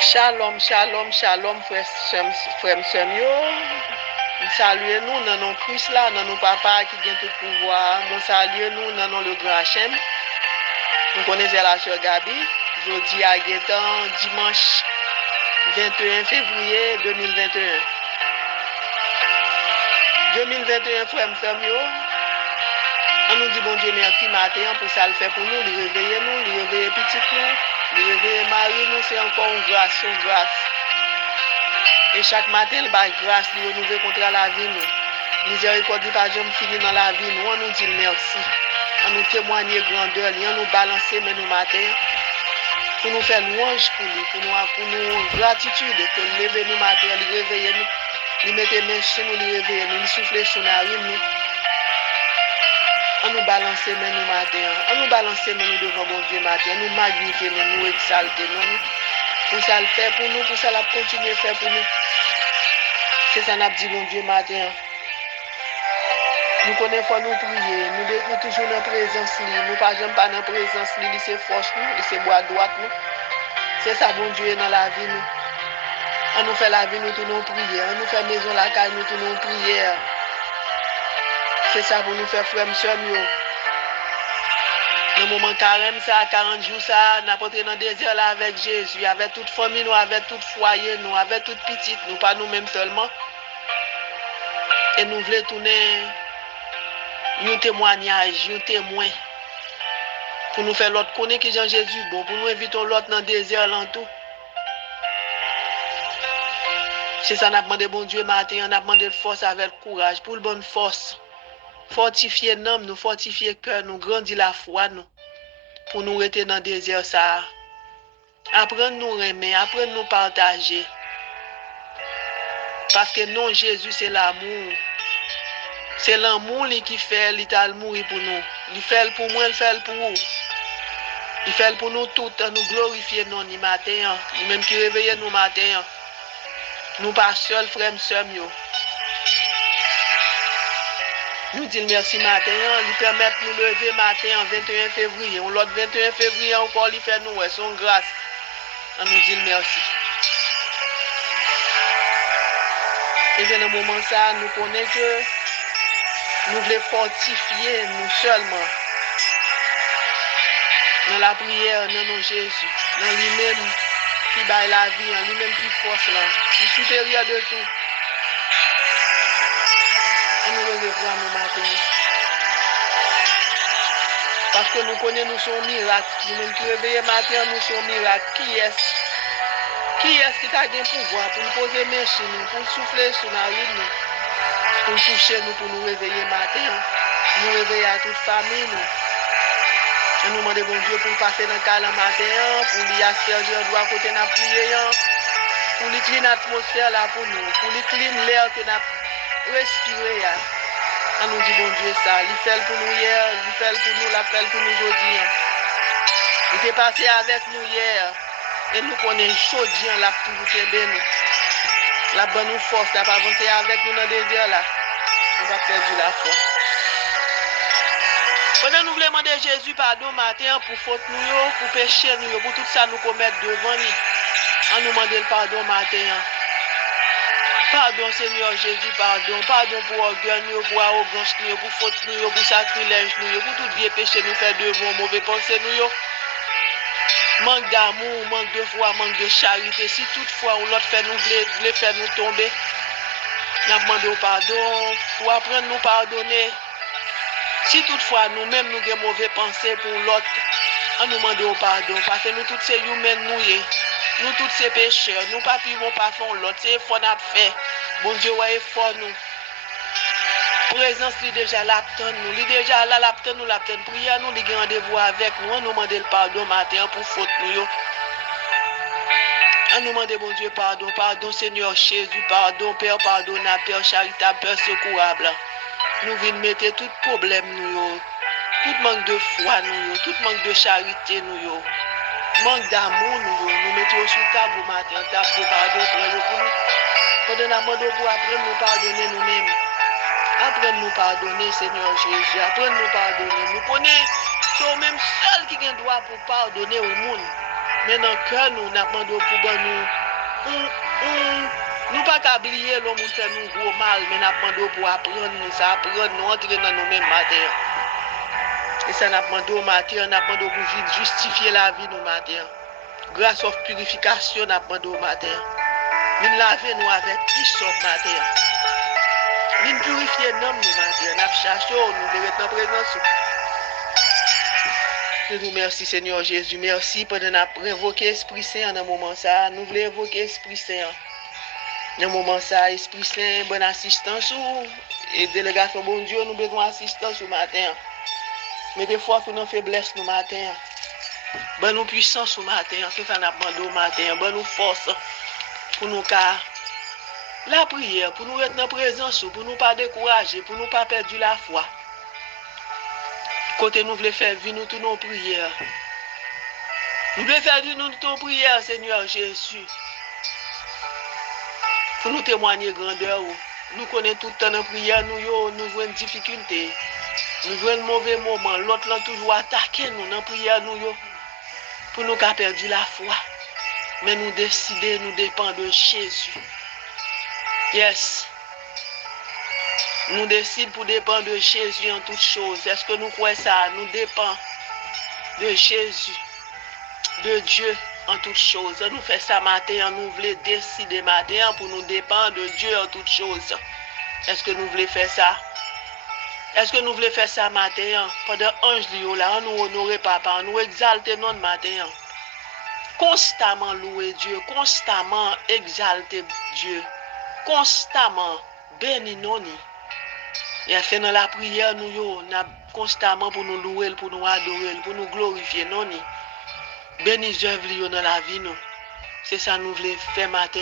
Shalom, shalom, shalom, frère sœm yo. Saluez nous dans nos Christ là, dans nos papa qui vient tout pouvoir. Nous saluons nous dans le grand Hachem. Nous connaissons la sœur Gabi. Jeudi à Guétan, dimanche 21 février 2021. 2021, frère sœm yo. On nous dit bon Dieu merci matin pour ça le fait pour nous, le réveiller nous, le réveiller petit nous, le réveiller Marie nous, c'est encore une grâce, une grâce. Et chaque matin, le bail grâce, nous renouveler contre la vie nous. Miséricorde pas jamais fini dans la vie nous, on nous dit merci. On nous témoigner grandeur, on nous balancer mais nous matin pour nous faire louange pour lui, pour nous gratitude, pour lever nous matin, le réveiller nous, lui mettre main sur nous, le réveiller nous, souffler sur narine nous. On nous balancer mais nous matin, on nous balancer mais nous devant mon Dieu matin, nous magnifier nous exalter nous. Pour ça le faire pour nous, pour ça la continuer à faire pour nous. C'est ça n'a dit bon Dieu matin. Nous connaissons nous prier, nous toujours dans la présence nous pas jamais pas dans la présence c'est force nous, c'est bois droite nous. C'est ça bon Dieu dans la vie nous. On nous fait la vie nous tout nous prier, on nous fait maison la caille nous tout nous prier. C'est ça pour nous faire frère monsieur yo. Dans le moment carême ça 40 jours ça n'a pas entré dans désert là avec Jésus, avec toute famille nous, avec tout foyer nous, avec toute petite nous, pas nous mêmes seulement. Et nous voulons tourner un témoignage, un témoin pour nous faire l'autre connaître qui Jean Jésus bon, pour nous inviter l'autre dans le désert là tout. C'est ça n'a demandé bon Dieu matin, on a demandé de force avec courage pour le bonne force. Fortifier l'âme, nous fortifier cœur, nous grandir la foi nous pour nous rester dans le désert ça. Apprendre nous aimer, apprendre nous partager. Parce que non Jésus c'est l'amour. C'est l'amour qui fait, il t'a mourir pour nous. Il fait pour moi, il fait pour vous. Il fait pour nous tous, nous glorifier nous matin, nous même qui réveillons nous matin. Nous pas seuls frères sœurs yo. Nous disons merci matin, il permet de nous lever matin en 21 février. On l'autre 21 février encore, il fait nous son grâce. On nous dit merci. Et dans le moment ça, nous connaissons que nous voulons fortifier nous seulement. Dans la prière, dans nos Jésus, dans lui-même qui baille la vie, en lui-même qui force là, qui est supérieur de tout. Et nous revoilà nous matin. Parce que nous connaissons nous sommes miracles. Nous-mêmes qui réveillons matin, nous sommes miracles. Qui est-ce qui t'a le pouvoir pour nous poser main sur nous, pour souffler sur nous, pour toucher nous, pour nous réveiller matin, nous réveiller à toute famille nous. Et nous demandons bon Dieu pour passer dans le cas matin, pour lui asperger un doigt côté n'a prié, pour lui clean l'atmosphère là pour nous, pour lui clean l'air que n'a respiré. On nous dit bon Dieu ça, il fait pour nous hier, il fait pour nous, il fait pour nous aujourd'hui. Il est passé avec nous hier. Et nous connaissons aujourd'hui, la toujours fait nous. La bonne nous force, la pas avancer avec nous dans le désert là. On va perdre la foi. Pendant nous voulons demander Jésus pardon matin pour faute nous, pour péché nous, pour tout ça nous commettre devant nous. On nous demande le pardon matin. Pardon Seigneur Jésus, pardon. Pardon pour orgueil nous, pour arrogance nous, pour faute nous, pour sacrilège nous, pour tout vieux péché nous faire devant, mauvais pensée nous. Manque d'amour, manque de foi, manque de charité. Si toutefois on l'autre fait nous voulait faire nous tomber, nous demandons pardon pour apprendre à nous pardonner. Si toutefois nous-mêmes nous avons mauvais pensées pour l'autre, on nous demande pardon. Parce que nous tous ces humains nous tous ces pécheurs, nous pas pouvons pas faire l'autre. C'est fort n'a fait. Bon Dieu ouais fort nous. Présence lui déjà l'attend nous, lui déjà là l'attend nous l'attend prière nous, lui rendez-vous avec nous, on nous demande le pardon matin pour faute nous. On nous demande bon Dieu pardon Seigneur Jésus, pardon Père pardonnable, Père charitable, Père secourable. Nous venons mettre tout problème nous, tout manque de foi nous, tout manque de charité nous, manque d'amour nous mettons sur table matin, table de pardon pour nous. Pendant la mode pour apprendre nous pardonner nous-mêmes. Apprends nous pardonner, Seigneur Jésus. Apprends nous pardonner. Nous connaissons, c'est au même seul qui a le droit pour pardonner au monde. Mais dans le cœur, nous avons demandé pour nous. Nous pas qu'à oublier le monde fait nous gros mal, mais nous avons demandé pour apprendre nous, ça apprendre nous entrer dans nous-mêmes matin. Et ça nous avons demandé au matin, nous avons demandé pour justifier la vie nous matin. Grâce à la purification, nous avons demandé au matin. Nous laver nous avec hyssop matin. Nous purifier nous matin. Nous avons cherché, nous devons être en présence. Nous vous remercions, Seigneur Jésus. Merci pour nous révoquer l'Esprit Saint dans le moment ça. Nous voulons évoquer l'Esprit Saint. Dans le moment ça, Esprit Saint, bonne assistance. Et délégation, bon Dieu, nous besoin d'assistance ce matin. Mais des fois, pour nos faiblesses, nous matin. Bonne nous puissance ce matin. C'est ça nous demandons au matin. Bonne nous force pour nous car la prière, pour nous être dans la présence, pour nous pas décourager, pour nous pas perdre la foi. Côté nous voulons faire vivre nous toutes nos prières. Nous voulons faire vivre nous toutes nos prières, Seigneur Jésus. Pour nous témoigner grandeur. Nous connaissons tout le temps nos prières, nous jouons une difficulté. Nous jouons un mauvais moment. L'autre l'a toujours attaqué nous dans la prière. Pour nous qui avons perdu la foi. Mais nous décidons, nous dépendons de Jésus. Yes. Nous décidons pour dépendre de Jésus en toutes choses. Est-ce que nous croyons ça? Nous dépendons de Jésus, de Dieu en toutes choses. Nous faisons ça matin, nous voulons décider matin pour nous dépendre de Dieu en toutes choses. Est-ce que nous voulons faire ça? Est-ce que nous voulons faire ça matin? Pendant ange là, nous honorer papa, nous exalter notre matin. Constamment louer Dieu, constamment exalter Dieu, constamment bénir nous. Et c'est dans la prière, nous constamment pour nous louer, pour nous adorer, pour nous glorifier. Non, bénis œuvres dans la vie. Nous. C'est ça que nous voulons faire matin.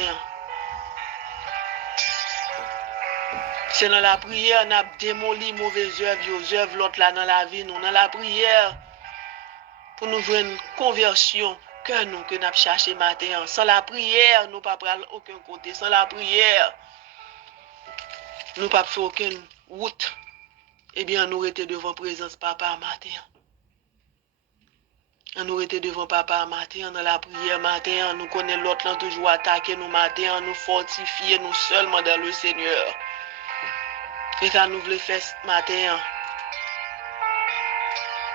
C'est dans la prière, nous avons démoli mauvaises œuvres, l'autre là dans la vie. Nous. Dans la prière, pour nous jouer une conversion que nous avons cherché matin. Sans la prière, nous ne pouvons pas aller aucun côté. Sans la prière, nous ne pouvons pas faire aucune route. Eh bien, nous étions devant présence papa matin. Nous étions devant papa matin, dans la prière matin. Nous connaissons l'autre toujours attaqué nous matin, nous fortifier nous seulement dans le Seigneur. Et ça nous voulons faire matin.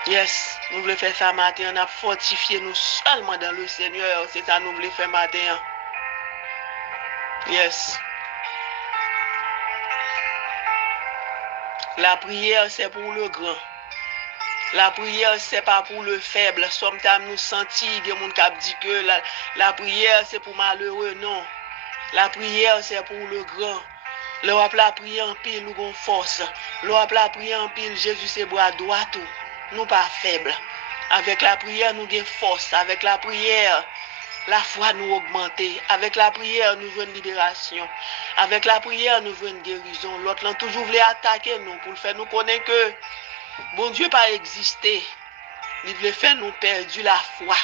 Yes, nous voulons faire ça matin, on a fortifié nous seulement dans le Seigneur. C'est ça nous voulons faire matin. Yes. La prière, c'est pour le grand. La prière, c'est pas pour le faible. Sometimes nous sentons, il y a des gens qui disent que la prière, c'est pour malheureux. Non. La prière, c'est pour le grand. L'on la prière en pile, nous avons force. L'on la prière en pile, Jésus, c'est bras droit tout. Nous pas faibles. Avec la prière, nous avons force. Avec la prière, la foi nous augmente. Avec la prière, nous avons une libération. Avec la prière, nous avons une guérison. L'autre l'a toujours voulu attaquer nous pour le faire nous connaître que bon Dieu pas existé. Il voulait faire nous perdre la foi.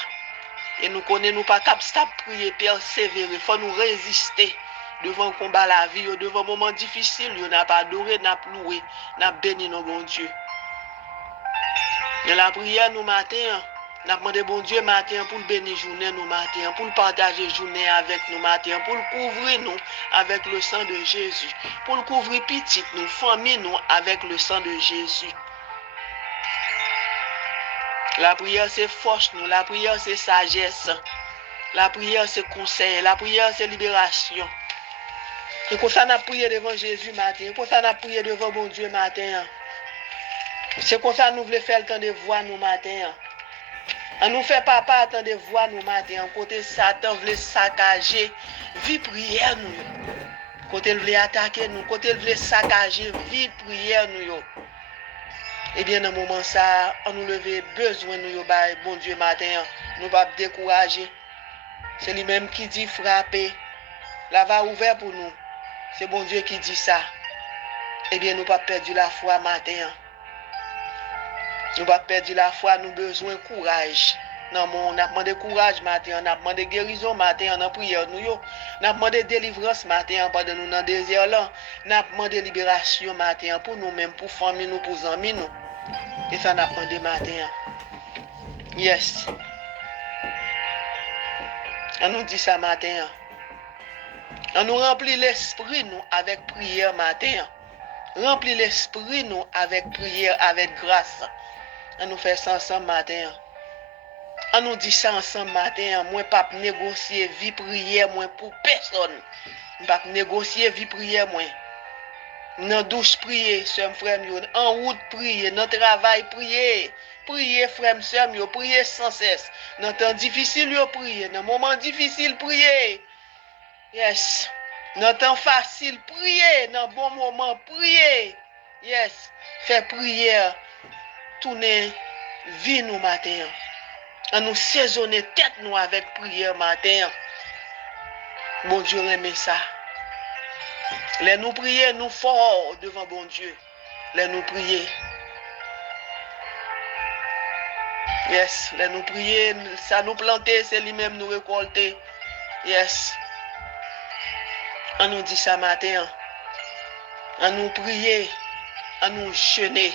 Et nous connaissons nous pas capables de prier, persévérer. Il faut nous résister devant le combat la vie, devant un moment difficile. Nous n'a pas adoré, n'a pas loué, n'a pas béni nos bon Dieu. Dans la prière, nous matin, nous avons demandé bon Dieu matin pour le bénir journée nous matin, pour le partager journée avec nous matin, pour le couvrir nous avec le sang de Jésus, pour le couvrir petit nous, famille nous avec le sang de Jésus. La prière c'est force nous, la prière c'est sagesse, la prière c'est conseil, la prière c'est libération. Et comme ça, on a prié devant Jésus matin, comme ça, on a prié devant bon Dieu matin. C'est comme ça nous voulons faire le temps de voir nous matin. On nous fait papa attendre de voir nous matin. Côté Satan voulait saccager vie prière nous. Côté il voulait attaquer nous, côté il voulait saccager vie prière nous. Et bien dans moment ça, on nous lever besoin nous bon Dieu matin. Nous pas décourager. C'est lui-même qui dit frapper. La va ouvert pour nous. C'est bon Dieu qui dit ça. Eh bien nous pas perdu la foi matin. Nous pas perdu la foi, nous besoin de courage. Non, on a demandé courage matin, on a demandé guérison matin, on a prié nous yo. On a demandé délivrance matin pendant nous dans le désert là. On a demandé libération matin pour nous-mêmes, pour famille nous, pour amis nous. Et ça on a demandé matin. Yes. On nous dit ça matin. On nous remplit l'esprit nous avec prière matin. Remplis l'esprit nous avec prière, avec grâce. On nous fait ça ensemble matin. On nous dit ça ensemble matin. Moi pas négocier vie prière moi pour personne. Pas négocier vie prière moi. Dans douche prier, sœur frère yo, en route prier, dans travail prier. Prier frère sœur yo, prier sans cesse. Dans temps difficile yo prier, dans moment difficile prier. Yes. Dans temps facile prier, dans bon moment prier. Yes. Fais prière. Tourner vie nous matin. On nous saisonner tête nous avec prière matin. Bon Dieu remet ça. Les nous prier, nous fort devant bon Dieu. Les nous prier. Yes. Les nous prier, ça nous planter, c'est lui-même nous récolter. Yes. On nous dit ça matin. On nous prier. On nous jeûner.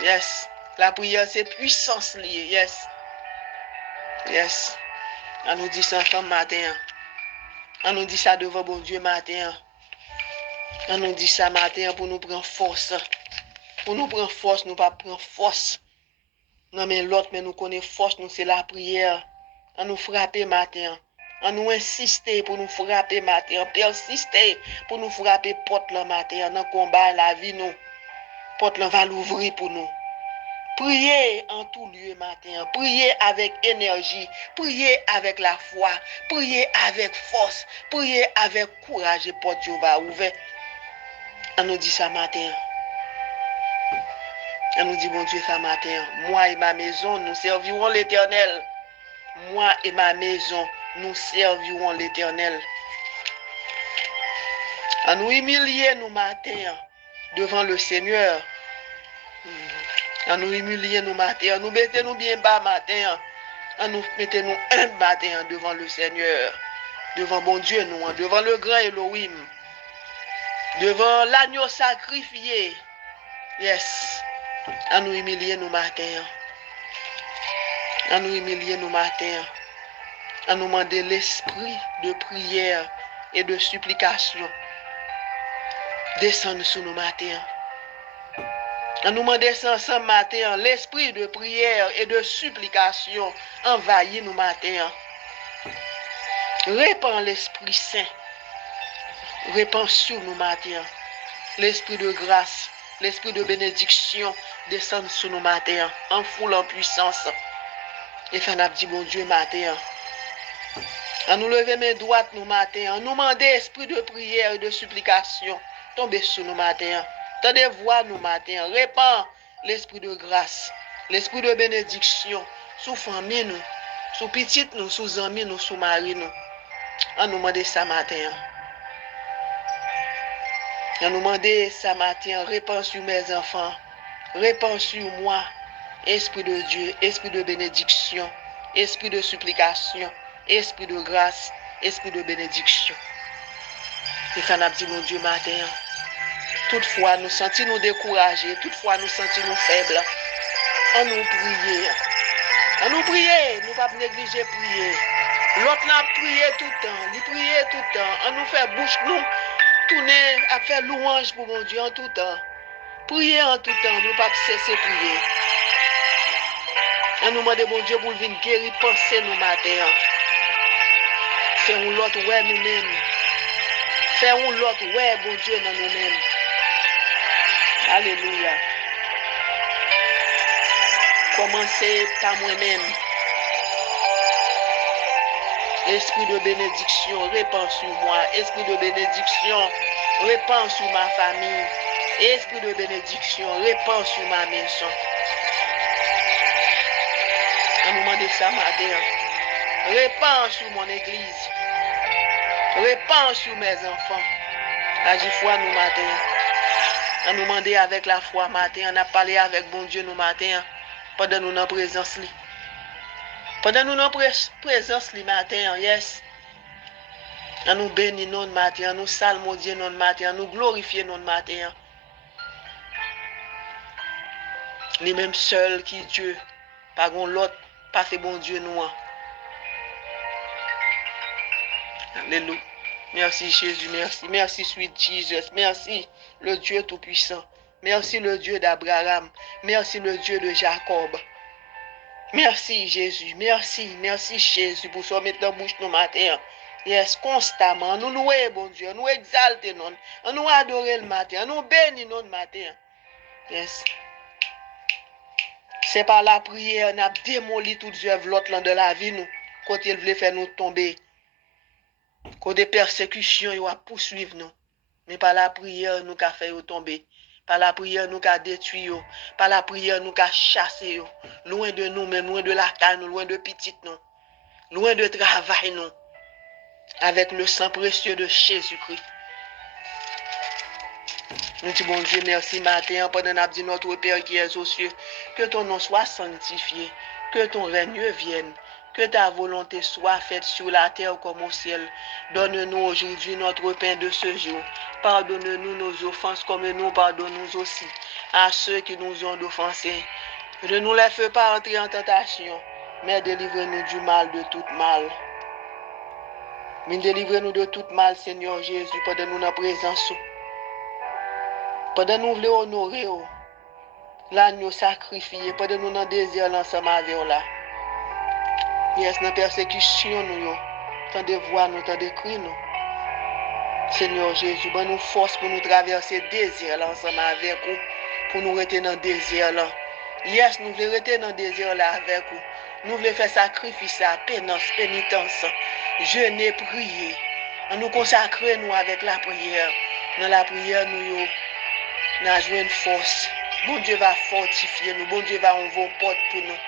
Yes. La prière, c'est puissance liée. Yes. Yes. On nous dit ça ensemble matin. On nous dit ça devant bon Dieu matin. On nous dit ça matin pour nous prendre force. Pour nous prendre force, nous pas prendre force. Non mais l'autre, mais nous connaissons force, nous c'est la prière. On nous frapper matin. On nous insister pour nous frapper matin. Persister pour nous frapper porte le matin. Dans le combat, la vie nous. Porte va l'ouvrir pour nous. Priez en tout lieu matin. Priez avec énergie. Priez avec la foi. Priez avec force. Priez avec courage et porte Dieu va ouvrir. On nous dit ça matin. On nous dit bon Dieu ça matin. Moi et ma maison, nous servirons l'Éternel. Moi et ma maison, nous servirons l'Éternel. On nous humilier nous matin devant le Seigneur. On nous humilier nous matin. Nous mettez nous bien bas matin. On nous mettez nous un matin devant le Seigneur. Devant bon Dieu nous. Devant le grand Elohim. Devant l'agneau sacrifié. Yes. On nous humilier nous matin. On nous humilier nous matin. On nous demander l'esprit de prière et de supplication. Descendre sur nous matin. On nous demande ça ensemble matin. L'esprit de prière et de supplication envahit nous matin. Répand l'Esprit Saint. Répand sur nous matin. L'esprit de grâce, l'esprit de bénédiction descend sur nous matin. En foule, en puissance. Et fait n'a dit bon Dieu matin. On nous lever mes droites nous matin. On nous demande esprit de prière et de supplication. Tomber sur nous matin. Tendez voix nous matin. Répand l'esprit de grâce, l'esprit de bénédiction sous famille nous, sous petite nous, sous amis nous, sous mari nous. On nous demande ça matin. On nous demande ça matin. Répand sur mes enfants. Répand sur moi. Esprit de Dieu, esprit de bénédiction, esprit de supplication, esprit de grâce, esprit de bénédiction. Et ça n'a dit mon Dieu matin. Toutefois, nous sentons nous découragés. Toutefois, nous sentons nous faibles. On nous prie. On nous prie. Nous ne pas négliger prier. L'autre n'a prié tout le temps. Il prie tout le temps. On nous fait bouche, nous tourner à faire louange pour mon Dieu en tout temps. Prier en tout temps. Nous ne pas cesser de prier. On nous demande mon Dieu pour venir guérir, penser nous matin. Faisons l'autre, ouais, nous-mêmes. Faisons l'autre, ouais, bon Dieu, dans nous-mêmes. Alléluia. Commencez par moi-même. Esprit de bénédiction, répand sur moi. Esprit de bénédiction, répand sur ma famille. Esprit de bénédiction, répand sur ma maison. On nous demande ça matin. Répand sur mon église. Répand sur mes enfants. Agis foi nous matin. On nous demande avec la foi matin. On a parlé avec bon Dieu nous matin. Pendant nous dans présence li. Pendant nous dans présence li matin. Yes. On nous bénit non matin. On nous salmodie non matin. On nous glorifie non matin. Les mêmes seuls qui Dieu. Pas l'autre. Pas fait bon Dieu nous. Alléluia. Merci Jésus, merci. Merci, sweet Jesus. Merci, le Dieu Tout-Puissant. Merci, le Dieu d'Abraham. Merci, le Dieu de Jacob. Merci Jésus, merci Jésus pour ça mettre dans bouche nous matin. Yes, constamment, nous louer bon Dieu, nous exalter non, nous adorer le matin, nous bénir non matin. Yes. C'est par la prière, nous avons démoli toutes les œuvres l'autre de la vie nous, quand il voulait faire nous tomber, quand des persécutions il va poursuivre nous. Mais par la prière, nous avons fait tomber. Par la prière, nous avons détruit. Par la prière, nous avons chassé. Loin de nous, même loin de la caille, loin de petite nous. Loin de travail, nous. Avec le sang précieux de Jésus-Christ. Nous disons, bon Dieu, merci matin, pendant que nous dit notre Père qui est aux cieux, que ton nom soit sanctifié, que ton règne vienne, que ta volonté soit faite sur la terre comme au ciel. Donne-nous aujourd'hui notre pain de ce jour. Pardonne-nous nos offenses comme nous pardonnons aussi à ceux qui nous ont offensés. Ne nous les fais pas entrer en tentation, mais délivre-nous du mal, de tout mal. Mais délivre-nous de tout mal, Seigneur Jésus, pendant nous dans présence. Pendant nous voulons honorer l'agneau sacrifié, pendant nous dans désir l'ensemble avec là. Yes, dans persécution nous, tant de voix nous, tant de cris nous. Seigneur Jésus, bonne nous force pour nous traverser désir l'ensemble avec vous, pour nous rester dans désir là. Yes, nous voulons rester dans désir là avec vous. Nous voulons faire sacrifice, pénance, pénitence, jeûner, prier. Nous consacrer nous avec la prière. Dans la prière, nous avons une force. Bon Dieu va fortifier nous. Bon Dieu va ouvrir porte pour nous.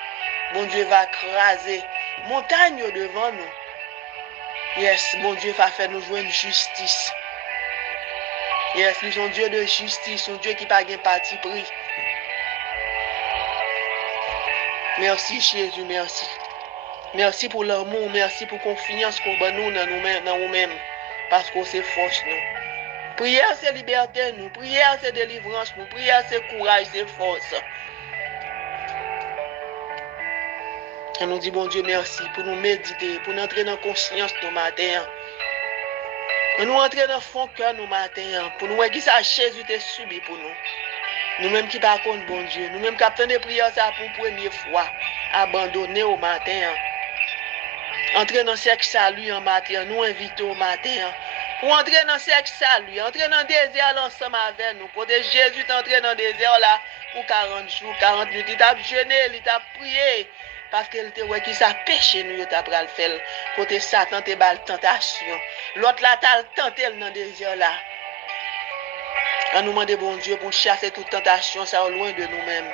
Bon Dieu va craser montagne devant nous. Yes, bon Dieu va faire nous jouer une justice. Yes, nous sommes Dieu de justice, un Dieu qui n'a pas de parti pris. Merci Jésus, merci. Merci pour l'amour, merci pour la confiance qu'on a dans nous-mêmes. Parce que c'est force nous. Prière c'est liberté nous, prière c'est délivrance nous, prière c'est courage, c'est force. Et nous dit bon Dieu merci pour nous méditer, pour nous entrer dans la conscience nos matins. Pour nous entrer dans le fond cœur nos matins, pour nous voir qui ça Jésus t'a subi pour nous. Nous-mêmes qui par contre bon Dieu, nous-mêmes qui avons des prières ça pour la première fois, abandonner au matin. Entrer dans le sexe salut en matin, nous inviter au matin. Pour entrer dans le sexe salut, entrer dans le désert ensemble avec nous. Pour Jésus t'entrer dans le désert là pour 40 jours, 40 minutes. Il t'a jeûné, il t'a prié. Parce qu'il te voit qui ça péché nous, t'a pral faire. Côté Satan te bal tentation. L'autre là t'a tenté dans le désert là. On nous demande bon Dieu pour chasser toute tentation ça au loin de nous-mêmes.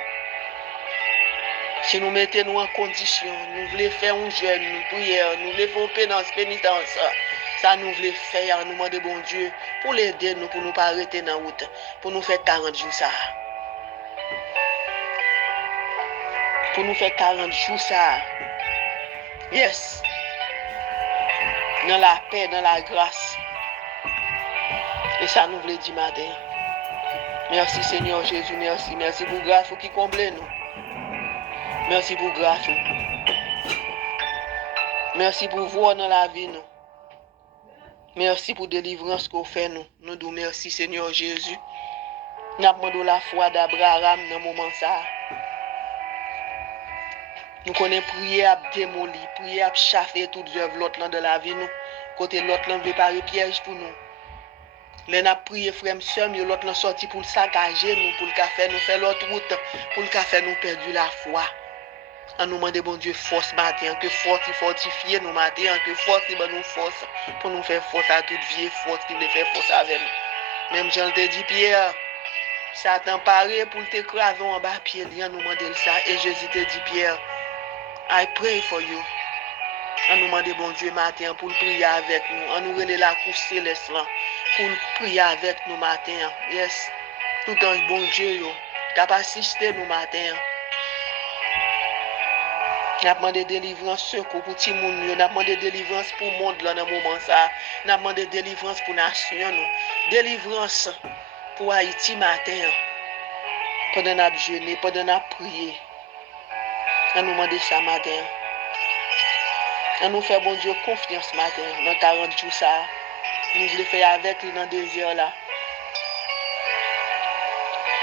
Si nous mettons nous en condition, nous voulons faire un jeûne, une prière, nous voulons faire une pénance, pénitence. Ça nous voulons faire, nous demandons bon Dieu pour l'aider nous, pour nous pas arrêter dans la route, pour nous faire 40 jours ça. Pour nous faire 40 jours ça. Yes. Dans la paix, dans la grâce. Et ça nous voulons dire matin. Merci Seigneur Jésus, merci. Merci pour grâce qui comble nous. Merci pour grâce. Merci pour voir dans la vie nous. Merci pour délivrance qu'on fait nous. Nous disons merci Seigneur Jésus. Nous demandons la foi d'Abraham dans le moment ça. Nous connaissons prier à démolir, prier à chaffer toutes les œuvres l'autre de la vie nous. Côté l'autre veut préparer piège pour nous. Les n'a prié frère sœur, l'autre sorti pour le saccager nous, pour le café nous faire l'autre route, pour le café nous perdu la foi. On nous demande bon Dieu force matin, que force fortifier nous matin, que force nous force pour nous faire force à toute vie, force qui veut faire force avec nous. Même Jean te dit Pierre, Satan paré pour t'écraser en bas pied, il nous demande ça et Jésus te dit Pierre, I pray for you. On nous demande bon Dieu matin pour prier avec nous. On nous relève la couche céleste là pour prier avec nous matin. Yes. Tout un bon Dieu qui a assisté nous matin. Nous avons demandé délivrance secours pour tout le monde. Nous avons demandé délivrance pour le monde là dans le moment ça. Nous avons demandé délivrance pour la nation. Délivrance pour Haïti matin. Pendant nous avons jeûné, pendant nous avons prié. Nous avons demandé ça matin. On nous fait, bon Dieu, confiance ce matin. Dans 40 jours, ça, nous voulons faire avec lui dans le désir là.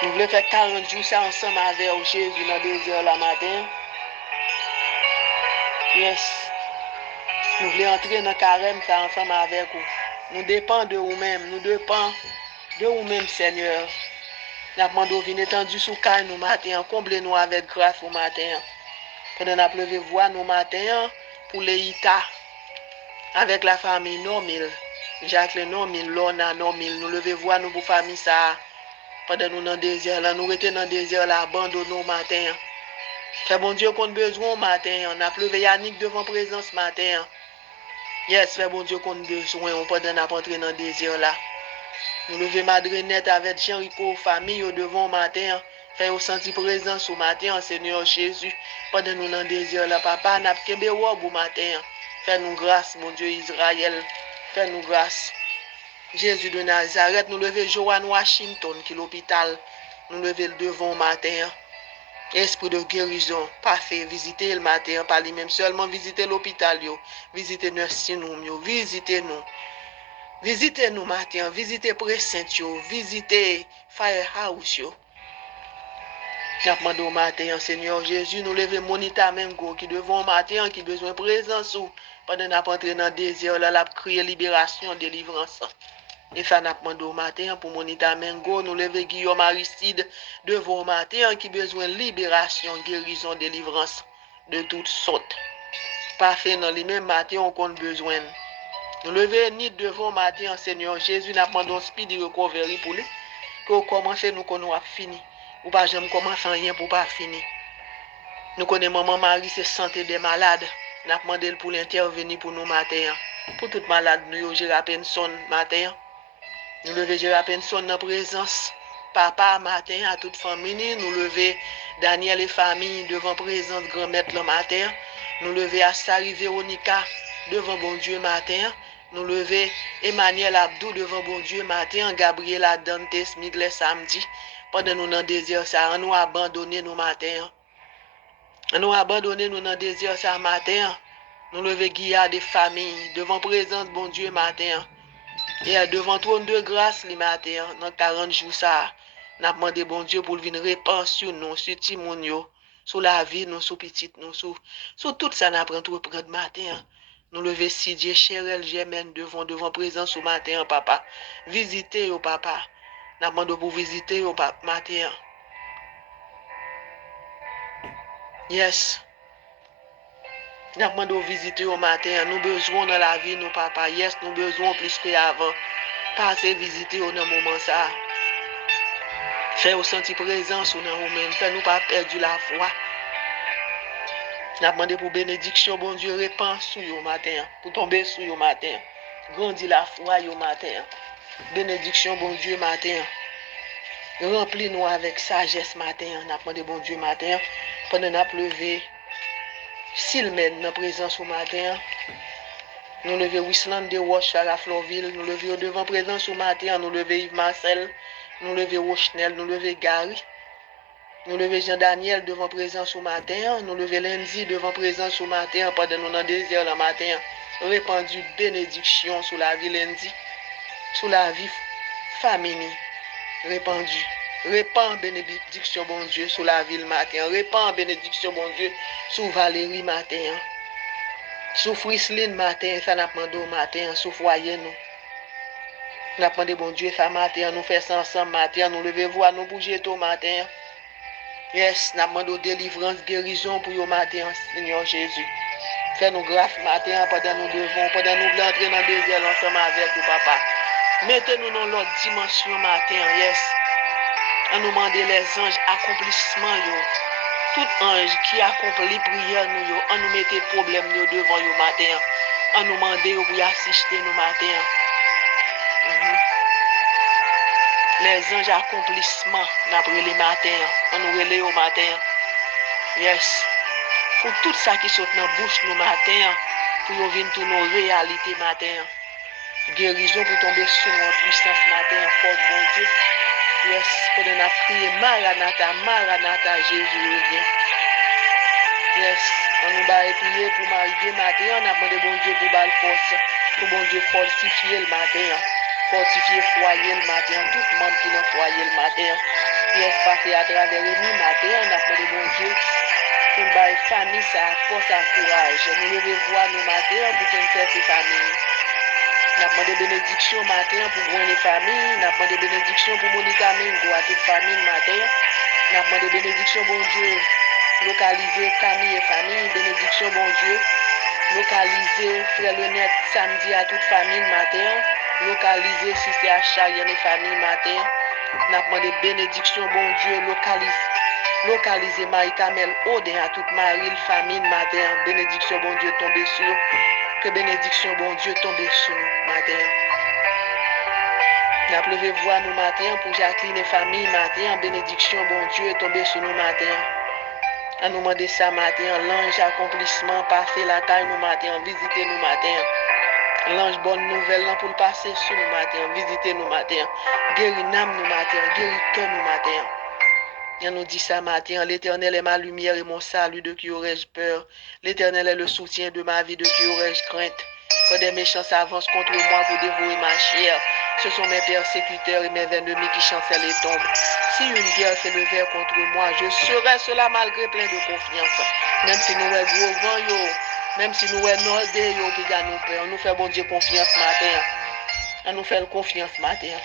Nous voulons faire 40 jours ça ensemble avec Jésus dans le désir là matin. Yes. Nous voulons entrer dans le carême ça ensemble avec vous. Nous dépendons de vous-même. Nous dépendons de vous-même, Seigneur. Nous demandons de venir étendu sous caille nous matin. Comblez-nous avec grâce au matin. Pendant nous lever voix nous matin pour les Ita. Avec la famille Normil. Jacqueline Normil, Lorna Normil. Nous lever voix nous pour famille ça. Pendant nous dans le désir là. Nous restons dans le désir là. Abandonnons au matin. Fait bon Dieu qu'on a besoin au matin. On a levé Yannick devant présence matin. Yes, fait bon Dieu qu'on a besoin. On peut entrer dans le désir là. Nous lever Madrenette avec Jean-Rico, famille devant matin. Fait au senti présence au matin, Seigneur Jésus. Pendant nous dans le désir là, papa, n'a pas kembe au matin. Fais-nous grâce, mon Dieu Israël. Fais-nous grâce. Jésus de Nazareth, nous lever Joanne Washington qui est l'hôpital. Nous lever le devant matin. Esprit de guérison, parfait, visitez le matin, pas lui-même seulement, visitez l'hôpital, visitez nous, visitez-nous. Visitez-nous matin, visitez Présaint, visitez Firehouse. Nous demandons au matin, Seigneur Jésus, nous levons Monita Mengo qui devant matin, qui besoin de présence. Pendant nous entrer dans le désir, là, la crier libération, délivrance. Et ça, nous demandons au matin pour Monita Mengo, nous levons Guillaume Aristide devant matin, qui besoin de libération, guérison, délivrance de toutes sortes. Parfait, dans les mêmes matins, on a besoin. Nous levons ni devant matin, Seigneur Jésus, nous demandons speed recovery pour lui. Que vous commencez, nous qu'on a fini. Ou pas jamais commencer rien pour pas finir. Nous connaissons maman Marie, c'est santé des malades. Nous demandons pour l'intervenir pour nous matin. Pour toutes malades, nous Gérard Penson matin. Nous levons Gérard Penson dans présence. Papa matin à toute famille. Nous levons Daniel et famille devant présence grand-maître le matin. Nous levons Astari Véronica devant bon Dieu matin. Nous levons Emmanuel Abdou devant bon Dieu matin. Gabriela Dantes Migles samedi. Pendant nous dans le désir, ça, on nous abandonné nous matin. On nous abandonné nous dans le désir, ça, matin. Nous lever Guilla des familles, devant présence, bon Dieu, matin. Et devant trône de grâce, les matins, dans 40 jours, ça. Nous avons demandé, bon Dieu, pour venir répandre sur nous, sur Timounio, sur la vie, nous, sur petite, nous, sur tout ça, nous avons tout reprendre matin. Nous lever Sidier, Chérel, Germaine, devant présence au matin, papa. Visitez au papa. Nous demandons pour visiter au matin. Yes. Nous demandons visiter au matin. Nous besoin dans la vie, nous papa. Yes, nous besoin plus qu'avant. Passer visiter au moment ça. Faire au senti présence dans nous même. Faire nous pas perdre la foi. Nous demandons pour bénédiction, bon Dieu, répand sur au matin. Pour tomber sur au matin. Grandis la foi au matin. Bénédiction, bon Dieu, matin. Remplis-nous avec sagesse matin. Nous demandons, bon Dieu, matin. Pendant nous lever, s'il mène dans présence au matin. Nous levons Wisland de Roche à la Florville. Nous levons devant présence au matin. Nous levons Yves Marcel. Nous levons Rochnel. Nous levons Gary. Nous levons Jean-Daniel devant présence au matin. Nous levons Lundi devant présence au matin. Pendant nous dans désir le matin. Répandu bénédiction sur la vie Lundi. Sur la vie famille. Répandu. Répand bénédiction, bon Dieu, sur la ville matin. Répand bénédiction, bon Dieu, sur Valérie matin. Sur Frisline matin, ça n'a pas demandé matin, sur foyer nous. Nous avons demandé, bon Dieu, ça matin, nous faisons ça ensemble matin, nous levez-vous à nous bouger tout matin. Yes, nous avons demandé délivrance, guérison pour le matin, Seigneur Jésus. Fais-nous grâce matin, pendant nous devons, pendant nous voulons entrer dans le désert ensemble avec vous, papa. Mettez-nous dans l'autre dimension matin, yes. On nous demande les anges accomplissement yo. Tout ange qui accomplit prière nous yo, on nous mette problème yo devant yo matin. On nous demande yo pour assister nous matin. Les anges accomplissement n'après les matins, on nous relève au matin. Yes. Pour tout ça qui saute dans bouche nous matin, pour yo venir tout nos réalités matin. Guérison pour tomber sur nous en puissance matin, force bon Dieu. Yes, pour nous prier, Maranatha, Maranatha, Jésus revient. Yes, On nous va prier pour marier matin, on a demandé bon Dieu pour bal force, pour bon Dieu fortifier le matin, fortifier foyer le matin, tout le monde qui est dans foyer le matin. Yes, passer à travers le matin, on a demandé bon Dieu pour bailler famille ça, force à courage. Nous lever voir nos matins pour qu'une certaine famille. Nous avons demandé bénédiction matin pour voir les familles. Nous avons demandé bénédiction pour Monica Mingo à toute famille matin. Nous avons demandé bénédiction, bon Dieu, localiser Camille et famille. Bénédiction, bon Dieu, localiser Frère Lenette samedi à toute famille matin. Localiser Sister Acha et les familles matin. Nous avons demandé bénédiction, bon Dieu, localiser Marie-Camel Odin à toute Marie, famille matin. Bénédiction, bon Dieu, tombe sur. Que bénédiction, bon Dieu, tombe sur nous matin. Nous avons levé voix nous matin pour Jacqueline et famille matin. Bénédiction, bon Dieu, tombe sur nous matin. À nous demander ça matin. L'ange accomplissement, parfait la taille nous matin. Visitez nous matin. L'ange bonne nouvelle pour le passer sur nous matin. Visitez nous matin. Guéris l'âme nous matin. Guéris cœur nous matin. Et nous dit ça matin, l'Éternel est ma lumière et mon salut, de qui aurais-je peur? L'Éternel est le soutien de ma vie, de qui aurais-je crainte? Quand des méchants s'avancent contre moi pour dévorer ma chair, ce sont mes persécuteurs et mes ennemis qui chancellent et tombent. Si une guerre s'élevait contre moi, je serais cela malgré plein de confiance. Même si nous sommes gros vent, même si nous sommes nordés, puis nous peur. Nous faisons bon Dieu confiance matin. Nous faisons confiance matin.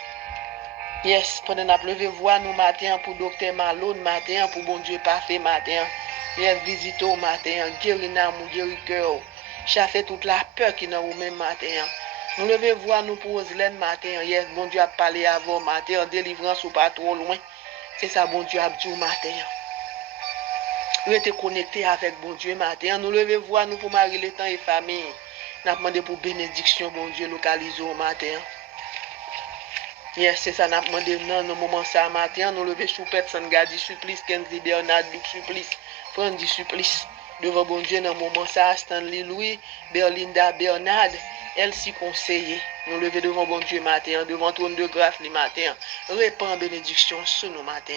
Yes, pendant la pleuve voix nous matin pour docteur Malone matin, pour bon Dieu parfait matin. Yes, visite au matin, guéri l'âme, guéri cœur. Chasser toute la peur qui n'a ou même matin. Nous levez voix nous pour Roselène matin. Yes, bon Dieu a parlé avant matin, en délivrance ou pas trop loin. C'est ça, bon Dieu a dit au matin. Nous étions connectés avec bon Dieu matin. Nous levez voix nous pour marier les temps et famille. Nous avons demandé pour bénédiction, bon Dieu, localisé au matin. Yes, c'est ça, nous avons demandé dans le moment ça matin. Nous levons Choupette, Sangadi, Supplice, Kenzie, Bernard, Luc, Supplice, Frandy, Supplice. Devant bon Dieu, dans le moment ça, Stanley, Louis, Berlinda, Bernard, Elsie, conseiller. Nous levons devant bon Dieu matin, devant trône de grâce le matin. Répand bénédiction sur nous matin.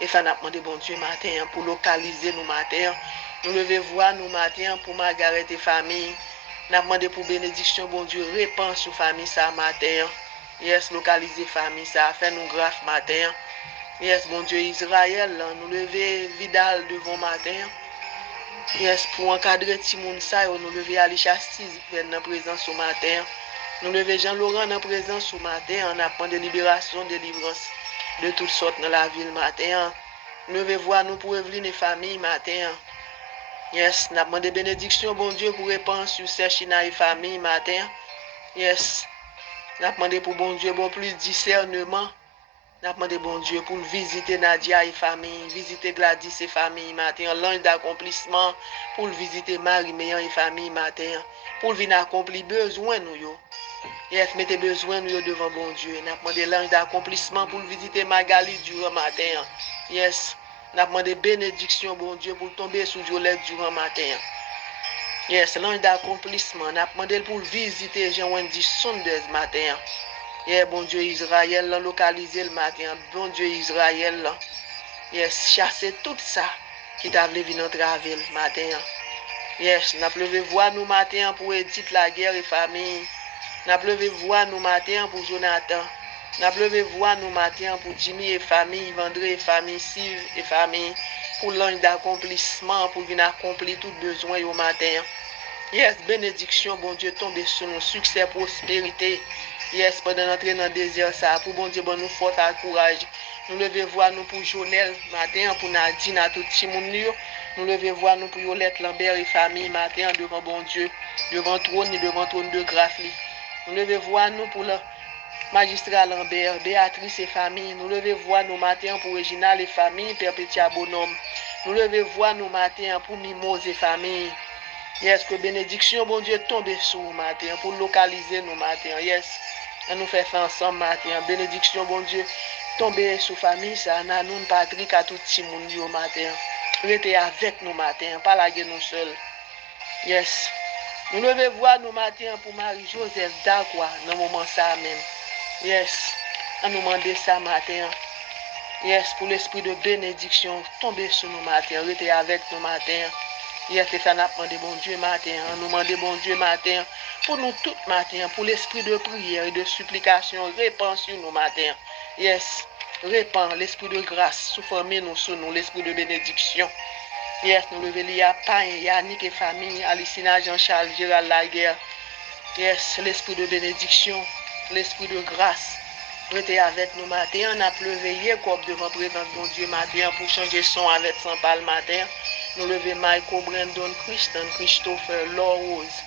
Et ça, nous avons demandé bon Dieu matin pour localiser nous matin. Nous levons voir nous matin pour Margaret et famille. Nous avons demandé pour bénédiction, bon Dieu, répand sur famille ça matin. Yes, localiser famille, ça fait nous grâce matin. Yes, bon Dieu, Israël, nous lever Vidal devant matin. Yes, pour encadrer Timoun ça, nous lever Ali Chastise dans présence au matin. Nous lever Jean-Laurent dans présence au matin. On apprend de libération, de délivrance de toutes sortes dans la ville matin. Nous lever voir nous pour Evelyne et famille matin. Yes, nous avons des bénédictions, bon Dieu, pour répandre sur Sechina et famille matin. Yes. Nous avons demandé pour bon Dieu, bon plus discernement. Nous avons demandé bon Dieu pour visiter Nadia et famille, visiter Gladys et famille matin, l'ange d'accomplissement, pour visiter Marie-Méan et famille matin, pour venir accomplir besoin nous. Yes, mettez besoin nous devant bon Dieu. Nous avons demandé l'ange d'accomplissement pour visiter Magali durant matin. Yes, nous avons demandé bénédiction bon Dieu pour tomber sous Violette durant matin. Yes, l'ange d'accomplissement. Nous avons demandé pour visiter Jean-Wendy Saunders matin. Yes, bon Dieu Israël, localiser le matin. Bon Dieu Israël. Yes, chasser tout ça qui t'a voulu venir dans la ville matin. Yes, nous avons levé voix nous matin pour Edith la guerre et famille. Nous avons levé voix nous matin pour Jonathan. Nous avons levé voix nous matin pour Jimmy et famille, Vendré et famille, Siv et famille. Pour l'ange d'accomplissement, pour venir accomplir tout besoin au matin. Yes, bénédiction, bon Dieu, tombe sur nous, succès, prospérité. Yes, pendant l'entrée dans le désert, ça, pour bon Dieu, bon nous force à courage. Nous levons voir nous pour Jonel, matin, pour Nadine, à tout le monde. Nous levons voir nous pour Yolette Lambert et famille, matin, devant bon Dieu, devant trône et devant trône de grâce. Nous levons voir nous pour le magistrat Lambert, Béatrice et famille. Nous levons voir nous matin pour Réginal et famille, Perpétua Bonhomme. Nous levons voir nous matin pour Mimose et famille. Yes, que bénédiction, bon Dieu, tombe sur nous matin, pour localiser nous matin. Yes, on nous fait ensemble matin. Bénédiction, bon Dieu, tombe sur famille, ça, nous, Patrick, à tout le monde au matin. Restez avec nous matin, pas laguer nous seuls. Yes. Nous levons voir nous matin pour Marie-Joseph Dagua, dans le moment ça même. Yes, on nous demande ça matin. Yes, pour l'esprit de bénédiction, tombe sur nous matin, restez avec nous matin. Yes, c'est ça n'a demandé bon Dieu matin. Nous demandons bon Dieu matin pour nous tout matin, pour l'esprit de prière et de supplication, répand sur nous matin. Yes, répand l'esprit de grâce, sous famille nous sur nous, l'esprit de bénédiction. Yes, nous levons les Pain, Yannick et famille, Alicina, Jean-Charles, Gérald Laguerre. Yes, l'esprit de bénédiction, l'esprit de grâce. Restez avec nous matin, on a pleuvé comme devant présence de Dieu matin pour changer son avec son pal matin. Nous levons Michael, Brandon, Christian, Christopher, Laure Rose.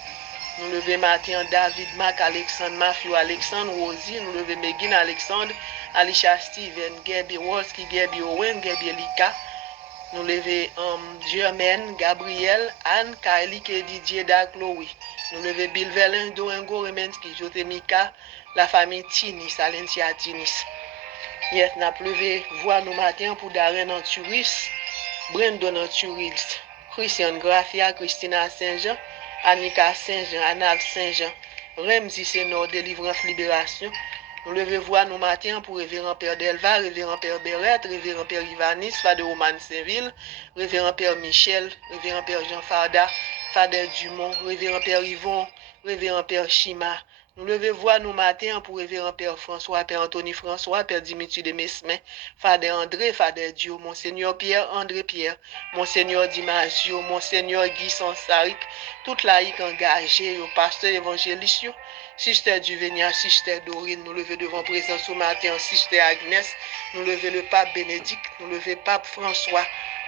Nous levons matin David, Mac, Alexandre, Matthew, Alexandre, Rosie. Nous levons Megan, Alexandre, Alicia, Steven, Gabi, Wolski, Gabi, Owen, Gabi, Lika. Nous levons Germaine, Gabriel, Anne, Kylie, Didier, Dag, Chloé. Nous levons Bill Velin, Dorengo, Remensky, Jotemika, la famille Tinis, Alencia Tinis. Yes, nous avons levé voix nous matin pour Darren Anturis, Brandon Anturis, Christian Gracia, Christina Saint-Jean, Annika Saint-Jean, Anav Saint-Jean, Remzi Sénor, Délivrance Libération. Nous levons voix nous matin pour Révérend Père Delva, Révérend Père Berette, Révérend Père Ivanis, Fader Roman Saint-Ville, Révérend Père Michel, Révérend Père Jean Farda, Fader Dumont, Révérend Père Yvon, Révérend Père Chima. Nous levons voix nous matin pour Révérend Père François, Père Anthony François, Père Dimitri de Mesmin, Fader André, Fader Dio, Monseigneur Pierre, André Pierre, Monseigneur Dimasio, Monseigneur Guy Sansaric, toute laïque engagée, au pasteur évangéliste, Sister Duvenia, Sister Dorine, nous levons devant présence ce matin, Sister Agnès, nous levons le pape Bénédicte, nous levons pape François,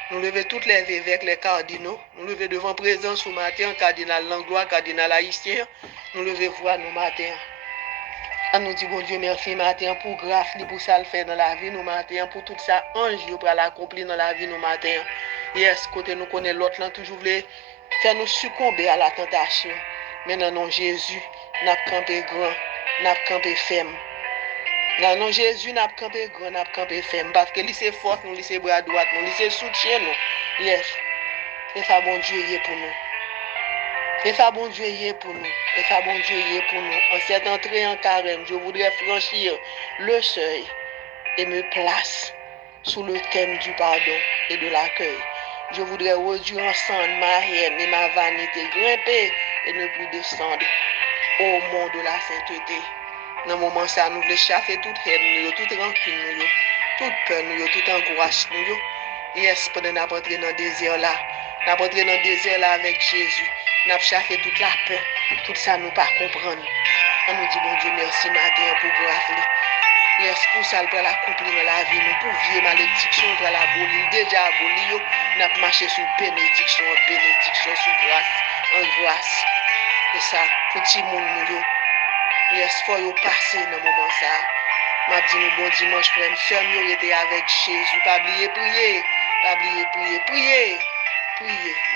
nous levons toutes les évêques, les cardinaux, nous levons devant présence ce matin, cardinal Langlois, cardinal Haïtien, nous levons voix nous matin. On nous dit bon Dieu merci matin pour grâce, pour ça le fait dans la vie nous matin, pour tout ça ange pour l'accomplir dans la vie nous matin. Yes, côté nous connaît l'autre là toujours voulait faire nous succomber à la tentation. Mais dans nom Jésus, n'a campé grand, n'a campé ferme. Dans nom Jésus, n'a campé grand, n'a campé ferme parce que lui c'est force, nous lui c'est bras droit, nous lui c'est soutien nous. Yes. Et ça bon Dieu y est pour nous. Et ça, bon Dieu, y est pour nous. Et ça, bon Dieu, y est pour nous. En cette entrée en carême, je voudrais franchir le seuil et me place sous le thème du pardon et de l'accueil. Je voudrais réduire ensemble ma haine et ma vanité, grimper et ne plus descendre au mont de la sainteté. Dans le moment ça, nous voulons chasser toute haine, toute rancune, toute peur, toute angoisse. Et est-ce que nous avons entré dans le désert là? Nous avons entré dans le désert là avec Jésus. Nous avons chassé toute la peur, tout ça nous pas comprendre. On nous dit bon Dieu merci matin pour grâce. Yes, pour ça, pour l'accomplir dans la vie, nous pour vieille malédiction, pour l'abolir, déjà abolir, nous avons marché sur bénédiction, bénédiction, sur grâce, en grâce. Et ça, petit monde nous, yes, faut y passer dans le moment ça. M'a dit nous bon dimanche, frère, soeur, nous était avec Jésus, pas oublier prier, pas oublier prier, prier, prier.